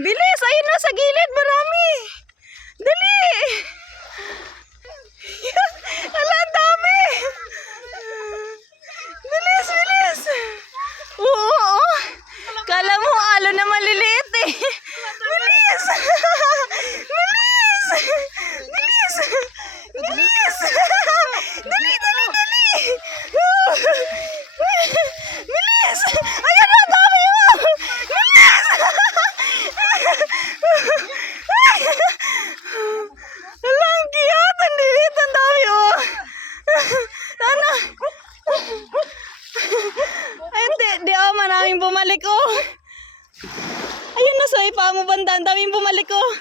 Bilis! Ayun na sa gilid! Marami! Dali! Ala, ang dami! Bilis! Bilis! Oo! Kala mo, alo na maliliit eh! Bilis! Bilis! Bilis! Bilis! Dali! Dali! Dali! Bilis! Ayan na! Ang dami mo! Bilis! Alang kiyat! Ang lilit! Ang dami oh! Ano? Ay, di oh, maraming bumalik oh! Ayun na sa ipa mo banda, ang daming bumalik oh!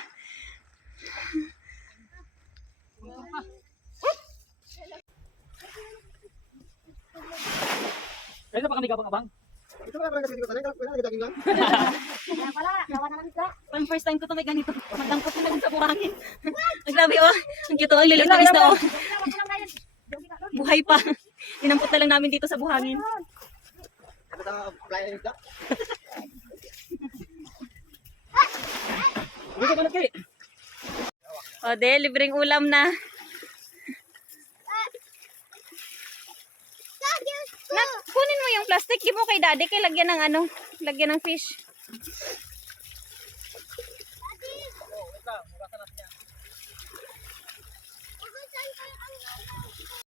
Kaya pa kami gabang-abang. Ito pala kasi dito tanay, wala nagdaging lang. Kaya pala, gawa na lang isda. Pang first time ko to may ganito. Magdangkot na lang sa buhangin. Ang grabe oh. Ang cute oh. Ang lilit ng isda oh. Buhay pa. Dinampot na lang namin dito sa buhangin. Ano ta fly na isda? Hindi ko nagkay. O de, libreng ulam na. Nak, kunin mo yung plastic. Give mo kay daddy kay lagyan ng ano. Lagyan ng fish.